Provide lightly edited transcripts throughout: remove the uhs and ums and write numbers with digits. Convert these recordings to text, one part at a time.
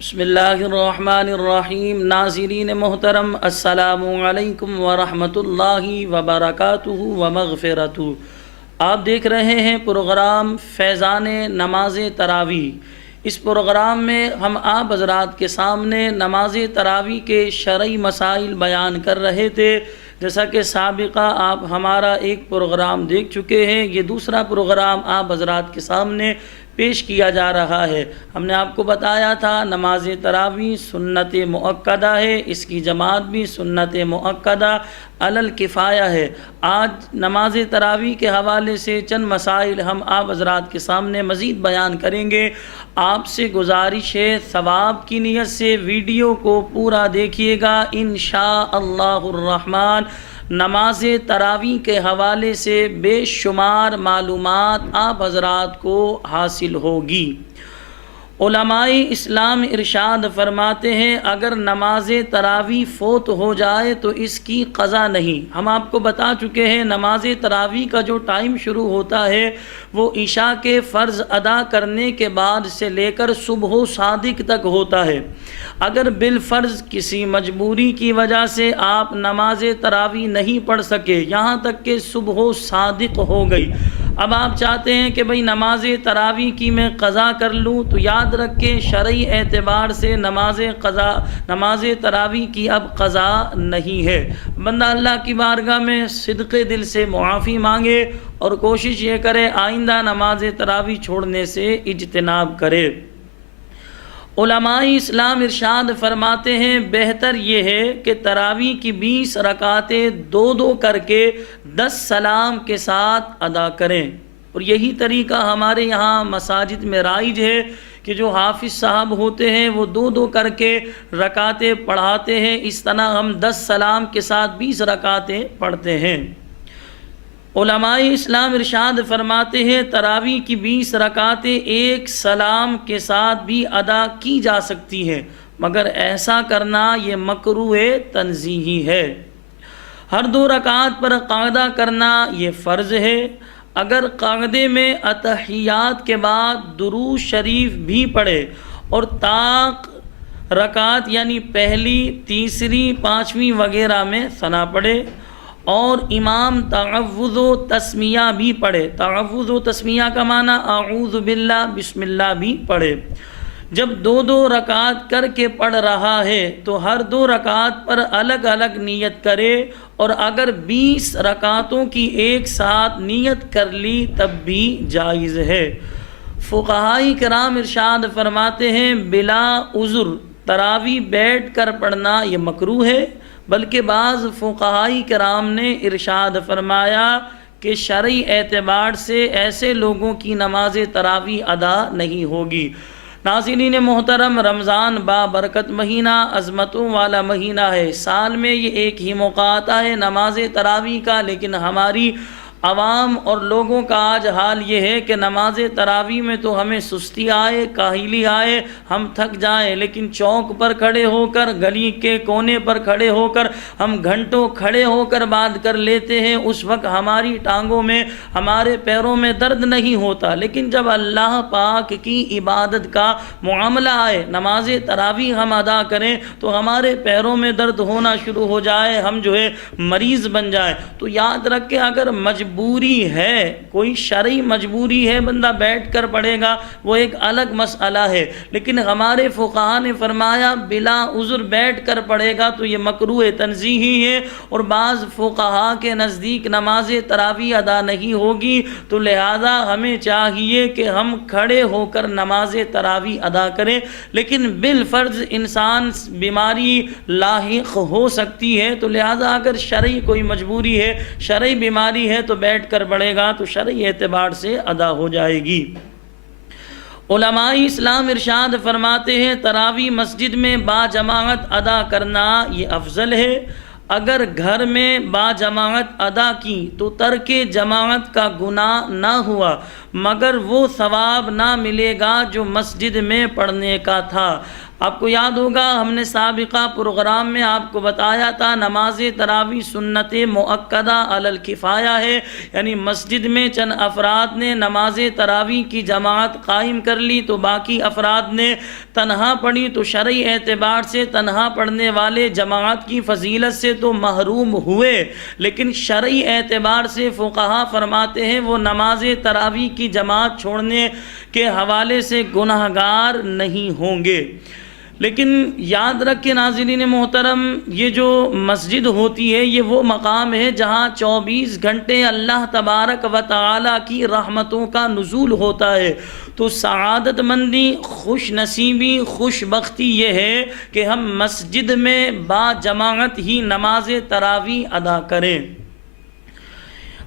بسم اللہ الرحمن الرحیم۔ ناظرین محترم، السلام علیکم ورحمۃ اللہ وبرکاتہ ومغفرتہ۔ آپ دیکھ رہے ہیں پروگرام فیضان نماز تراویح۔ اس پروگرام میں ہم آپ حضرات کے سامنے نماز تراویح کے شرعی مسائل بیان کر رہے تھے۔ جیسا کہ سابقہ آپ ہمارا ایک پروگرام دیکھ چکے ہیں، یہ دوسرا پروگرام آپ حضرات کے سامنے پیش کیا جا رہا ہے۔ ہم نے آپ کو بتایا تھا نماز تراویح سنت مؤکدہ ہے، اس کی جماعت بھی سنت مؤکدہ علی الکفایہ ہے۔ آج نماز تراویح کے حوالے سے چند مسائل ہم آپ حضرات کے سامنے مزید بیان کریں گے۔ آپ سے گزارش ہے ثواب کی نیت سے ویڈیو کو پورا دیکھیے گا، انشاءاللہ الرحمن نماز تراویح کے حوالے سے بے شمار معلومات آپ حضرات کو حاصل ہوگی۔ علماء اسلام ارشاد فرماتے ہیں اگر نماز تراویح فوت ہو جائے تو اس کی قضا نہیں۔ ہم آپ کو بتا چکے ہیں نماز تراویح کا جو ٹائم شروع ہوتا ہے وہ عشاء کے فرض ادا کرنے کے بعد سے لے کر صبح صادق تک ہوتا ہے۔ اگر بالفرض کسی مجبوری کی وجہ سے آپ نماز تراویح نہیں پڑھ سکے، یہاں تک کہ صبح صادق ہو گئی، اب آپ چاہتے ہیں کہ بھئی نماز تراویح کی میں قضا کر لوں، تو یاد رکھیں شرعی اعتبار سے نماز تراویح کی اب قضا نہیں ہے۔ بندہ اللہ کی بارگاہ میں صدق دل سے معافی مانگے اور کوشش یہ کرے آئندہ نماز تراویح چھوڑنے سے اجتناب کرے۔ علماء اسلام ارشاد فرماتے ہیں بہتر یہ ہے کہ تراویح کی 20 رکعتیں دو کر کے 10 سلام کے ساتھ ادا کریں، اور یہی طریقہ ہمارے یہاں مساجد میں رائج ہے کہ جو حافظ صاحب ہوتے ہیں وہ دو کر کے رکعتیں پڑھاتے ہیں۔ اس طرح ہم 10 سلام کے ساتھ 20 رکعتیں پڑھتے ہیں۔ علماء اسلام ارشاد فرماتے ہیں تراویح کی 20 رکعتیں ایک سلام کے ساتھ بھی ادا کی جا سکتی ہیں، مگر ایسا کرنا یہ مکروہ تنزیہی ہے۔ ہر 2 رکعت پر قاعدہ کرنا یہ فرض ہے۔ اگر قاعدے میں اتحیات کے بعد درود شریف بھی پڑھے اور طاق رکعت یعنی پہلی، تیسری، پانچویں وغیرہ میں ثنا پڑھے اور امام تعوذ و تسمیہ بھی پڑھے، تعوذ و تسمیہ کا معنی اعوذ باللہ بسم اللہ بھی پڑھے، جب 2 رکعت کر کے پڑھ رہا ہے تو ہر 2 رکعت پر الگ الگ نیت کرے، اور اگر 20 رکعتوں کی ایک ساتھ نیت کر لی تب بھی جائز ہے۔ فقہاء کرام ارشاد فرماتے ہیں بلا عذر تراویح بیٹھ کر پڑھنا یہ مکروہ ہے، بلکہ بعض فقہاء کرام نے ارشاد فرمایا کہ شرعی اعتبار سے ایسے لوگوں کی نماز تراویح ادا نہیں ہوگی۔ ناظرین محترم، رمضان بابرکت مہینہ، عظمتوں والا مہینہ ہے۔ سال میں یہ ایک ہی موقع آتا ہے نماز تراویح کا، لیکن ہماری عوام اور لوگوں کا آج حال یہ ہے کہ نماز تراویح میں تو ہمیں سستی آئے، کاہلی آئے، ہم تھک جائیں، لیکن چوک پر کھڑے ہو کر، گلی کے کونے پر کھڑے ہو کر ہم گھنٹوں کھڑے ہو کر بات کر لیتے ہیں، اس وقت ہماری ٹانگوں میں، ہمارے پیروں میں درد نہیں ہوتا، لیکن جب اللہ پاک کی عبادت کا معاملہ آئے، نماز تراویح ہم ادا کریں تو ہمارے پیروں میں درد ہونا شروع ہو جائے، ہم مریض بن جائیں۔ تو یاد رکھیں اگر مجبوری ہے، کوئی شرعی مجبوری ہے، بندہ بیٹھ کر پڑھے گا، وہ ایک الگ مسئلہ ہے، لیکن ہمارے فقہاء نے فرمایا بلا عذر بیٹھ کر پڑھے گا تو یہ مکروہ تنزیہی ہے، اور بعض فقہاء کے نزدیک نماز تراویح ادا نہیں ہوگی، تو لہذا ہمیں چاہیے کہ ہم کھڑے ہو کر نماز تراویح ادا کریں، لیکن بالفرض انسان بیماری لاحق ہو سکتی ہے، تو لہذا اگر شرعی کوئی مجبوری ہے، شرعی بیماری ہے تو بیٹھ کر پڑھے گا تو شرعی اعتبار سے ادا ہو جائے گی۔ علماء اسلام ارشاد فرماتے ہیں تراویح مسجد میں با جماعت ادا کرنا یہ افضل ہے۔ اگر گھر میں با جماعت ادا کی تو ترک جماعت کا گناہ نہ ہوا، مگر وہ ثواب نہ ملے گا جو مسجد میں پڑھنے کا تھا۔ آپ کو یاد ہوگا ہم نے سابقہ پروگرام میں آپ کو بتایا تھا نماز تراویح سنت مؤکدہ علی الکفایہ ہے، یعنی مسجد میں چند افراد نے نماز تراویح کی جماعت قائم کر لی تو باقی افراد نے تنہا پڑھی، تو شرعی اعتبار سے تنہا پڑھنے والے جماعت کی فضیلت سے تو محروم ہوئے، لیکن شرعی اعتبار سے فقہا فرماتے ہیں وہ نماز تراویح کی جماعت چھوڑنے کے حوالے سے گناہگار نہیں ہوں گے۔ لیکن یاد رکھیں ناظرین محترم، یہ جو مسجد ہوتی ہے یہ وہ مقام ہے جہاں 24 گھنٹے اللہ تبارک و تعالیٰ کی رحمتوں کا نزول ہوتا ہے، تو سعادت مندی، خوش نصیبی، خوش بختی یہ ہے کہ ہم مسجد میں با جماعت ہی نماز تراویح ادا کریں۔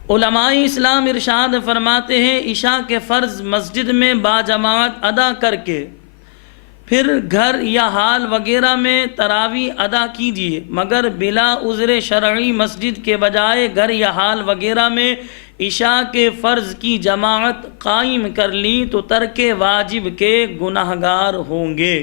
علماء اسلام ارشاد فرماتے ہیں عشاء کے فرض مسجد میں با جماعت ادا کر کے پھر گھر یا ہال وغیرہ میں تراویح ادا کیجیے، مگر بلا عذر شرعی مسجد کے بجائے گھر یا ہال وغیرہ میں عشاء کے فرض کی جماعت قائم کر لی تو ترک واجب کے گناہگار ہوں گے۔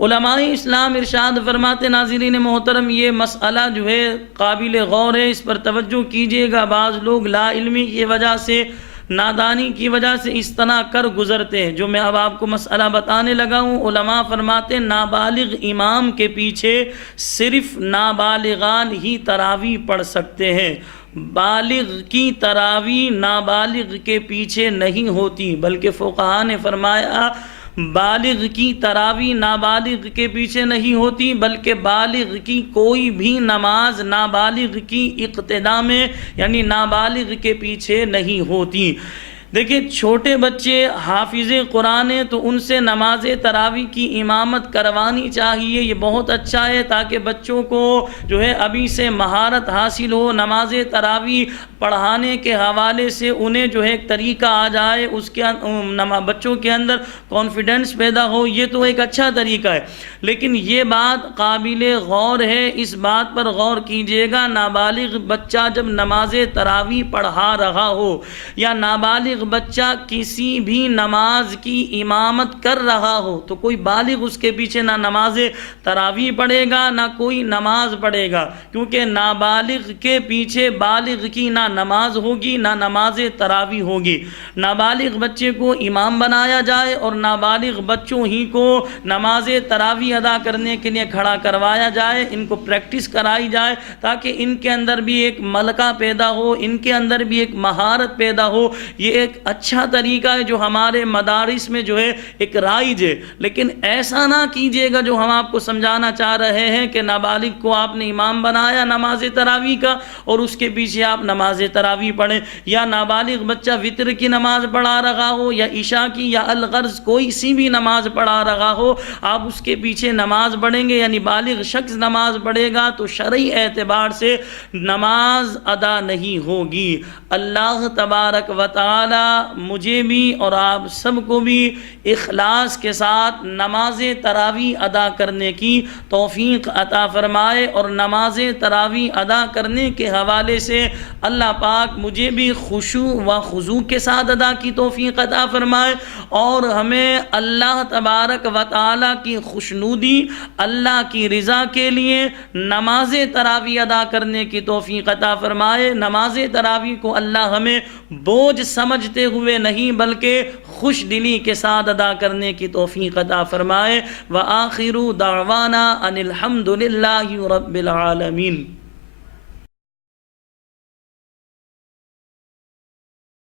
علماء اسلام ارشاد فرماتے ناظرین محترم یہ مسئلہ جو ہے قابل غور ہے، اس پر توجہ کیجیے گا۔ بعض لوگ لا علمی کی وجہ سے، نادانی کی وجہ سے اس طرح کر گزرتے ہیں جو میں اب آپ کو مسئلہ بتانے لگا ہوں۔ علماء فرماتے ہیں نابالغ امام کے پیچھے صرف نابالغان ہی تراویح پڑھ سکتے ہیں، بالغ کی تراویح نابالغ کے پیچھے نہیں ہوتی، بلکہ فقہا نے فرمایا بالغ کی تراویح نابالغ کے پیچھے نہیں ہوتی، بلکہ بالغ کی کوئی بھی نماز نابالغ کی اقتداء میں یعنی نابالغ کے پیچھے نہیں ہوتی۔ دیکھیں چھوٹے بچے حافظ قرآن ہیں تو ان سے نماز تراویح کی امامت کروانی چاہیے، یہ بہت اچھا ہے تاکہ بچوں کو جو ہے ابھی سے مہارت حاصل ہو، نماز تراویح پڑھانے کے حوالے سے انہیں جو ہے ایک طریقہ آ جائے، اس کے بچوں کے اندر کانفیڈنس پیدا ہو، یہ تو ایک اچھا طریقہ ہے۔ لیکن یہ بات قابل غور ہے، اس بات پر غور کیجیے گا نابالغ بچہ جب نماز تراویح پڑھا رہا ہو یا نابالغ بچہ کسی بھی نماز کی امامت کر رہا ہو تو کوئی بالغ اس کے پیچھے نہ نماز تراویح پڑھے گا نہ کوئی نماز پڑھے گا، کیونکہ نابالغ کے پیچھے بالغ کی نہ نماز ہوگی نہ نماز تراویح ہوگی۔ نابالغ بچے کو امام بنایا جائے اور نابالغ بچوں ہی کو نماز تراویح ادا کرنے کے لیے کھڑا کروایا جائے، ان کو پریکٹس کرائی جائے تاکہ ان کے اندر بھی ایک ملکہ پیدا ہو، ان کے اندر بھی ایک مہارت پیدا ہو۔ یہ ایک اچھا طریقہ ہے جو ہمارے مدارس میں جو ہے ایک رائج ہے، لیکن ایسا نہ کیجیے گا جو ہم آپ کو سمجھانا چاہ رہے ہیں کہ نابالغ کو آپ نے امام بنایا نماز تراویح کا اور اس کے پیچھے آپ نماز تراویح پڑھیں، یا نابالغ بچہ وطر کی نماز پڑھا رہا ہو یا عشاء کی یا الغرض کوئی سی بھی نماز پڑھا رہا ہو، آپ اس کے پیچھے نماز پڑھیں گے یعنی بالغ شخص نماز پڑھے گا تو شرعی اعتبار سے نماز ادا نہیں ہوگی۔ اللہ تبارک و تعالی مجھے بھی اور آپ سب کو بھی اخلاص کے ساتھ نماز تراویح ادا کرنے کی توفیق عطا فرمائے، اور نماز تراویح ادا کرنے کے حوالے سے اللہ پاک مجھے بھی خشوع و خضوع کے ساتھ ادا کی توفیق عطا فرمائے، اور ہمیں اللہ تبارک و تعالی کی خوشنودی، اللہ کی رضا کے لیے نماز تراویح ادا کرنے کی توفیق عطا فرمائے۔ نماز تراویح کو اللہ ہمیں بوجھ سمجھتے ہوئے نہیں بلکہ خوش دلی کے ساتھ ادا کرنے کی توفیق عطا فرمائے۔ وآخر دعوانا ان الحمد للہ رب العالمین۔